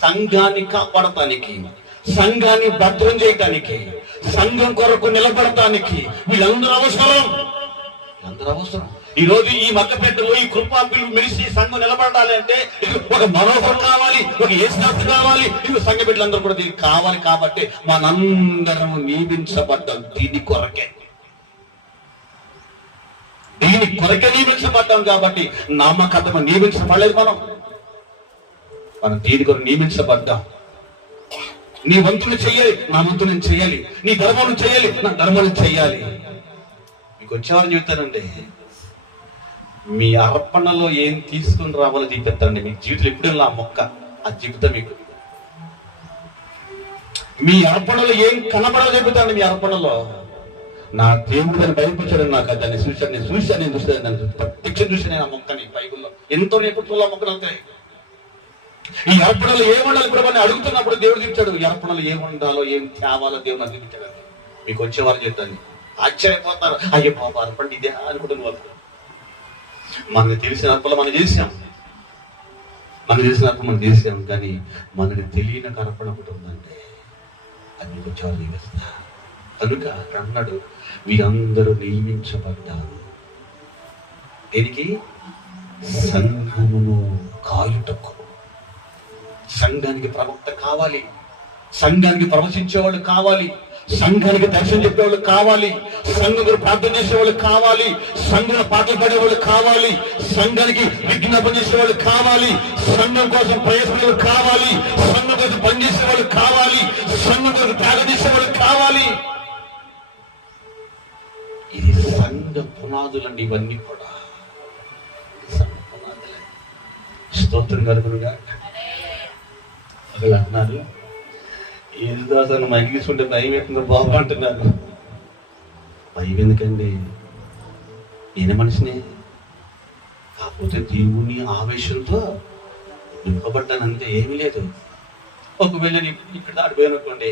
సంఘాన్ని కాపాడటానికి, సంఘాన్ని భద్రం చేయటానికి, సంఘం కొరకు నిలబడటానికి వీళ్ళందరూ అవసరం. ఈ రోజు ఈ మక్కపెట్టలో ఈ కృపాపిలు మెలిసి సంఘం నిలబడాలి అంటే ఒక మనోహర్ కావాలి, ఒక యేసునాథ్ కావాలి, ఇది సంఘ బిడ్డలందరూ కూడా దీనికి కావాలి. కాబట్టి మనందరం నియమించబడ్డాం దీని కొరకే నియమించబడ్డాం. కాబట్టి నామకథము నియమించబడలేదు, మనం దీని కొరకు నియమించబడ్డాం. నీ వంతుని చెయ్యాలి, నా వంతుని చెయ్యాలి. నీ ధర్మం చెయ్యాలి, నా ధర్మం చెయ్యాలి. మీకు వచ్చేవారని చెబుతానండి, మీ అర్పణలో ఏం తీసుకుని రావాలో చూపిస్తానండి. మీకు జీవితంలో ఎప్పుడైనా ఆ మొక్క అది చెబుతా. మీకు మీ అర్పణలో ఏం కనబడాలో చెబుతానండి. మీ అర్పణలో నా దేవుడు దాన్ని బయలుపరిచాడు. నాకు దాన్ని చూశాను, నేను చూస్తాను, ప్రత్యక్షం చూసాను. నేను ఆ మొక్కని బైబుల్లో ఎంతో నేపథ్యంలో ఆ మొక్కలు అవుతాయి. ఈ అర్పణలో ఏముండాలి ఇప్పుడు మనం అడుగుతున్నప్పుడు దేవుడు చెప్తాడు. ఈ అర్పణలో ఏముండాలో ఏం తేవాలో దేవుడు నాకు చూపించాడు. మీకు వచ్చేవారు చెప్తాను, ఆశ్చర్యపోతారు. అయ్యో బాబా అర్పణ ఇదే అనుకుంటున్న వాళ్ళు. మనకు తెలిసిన అర్పణ మనం చేసాం, కానీ మనకు తెలియని అర్పణ ఒకటి ఉందంటే అది మీకు వచ్చేవారు నియమిస్తా. కనుక అన్నాడు, వీరందరూ నియమించబడ్డారు దేనికి? సంఘమును కాయుటకు. సంఘానికి ప్రవక్త కావాలి, సంఘానికి ప్రవచించేవాళ్ళు కావాలి, సంఘానికి దర్శనం చెప్పేవాళ్ళు కావాలి, సంఘం ప్రార్థన చేసేవాళ్ళు కావాలి, సంఘం పాటలు పాడేవాళ్ళు కావాలి, సంఘానికి విజ్ఞాపన చేసేవాళ్ళు కావాలి, సంఘం కోసం ప్రయత్నాలు కావాలి, సంఘం కోసం పనిచేసేవాళ్ళు కావాలి, సంఘం కోసం త్యాగం చేసేవాళ్ళు కావాలి. ఇది సంఘ పునాదులండి. ఇవన్నీ కూడా సంఘ పునాదులే. స్తోత్రం కలుగునుగా. అన్నారు, ఏసుదాసను మగిలిస్తుంటే భయం ఎట్టిందో బాబు అంటున్నారు. భయం ఎందుకండి? నేను మనిషిని, కాకపోతే దేవుని ఆవేశంతో నింపబడ్డానంతే, ఏమీ లేదు. ఒకవేళ ఇక్కడ దాడిపోయానుకోండి,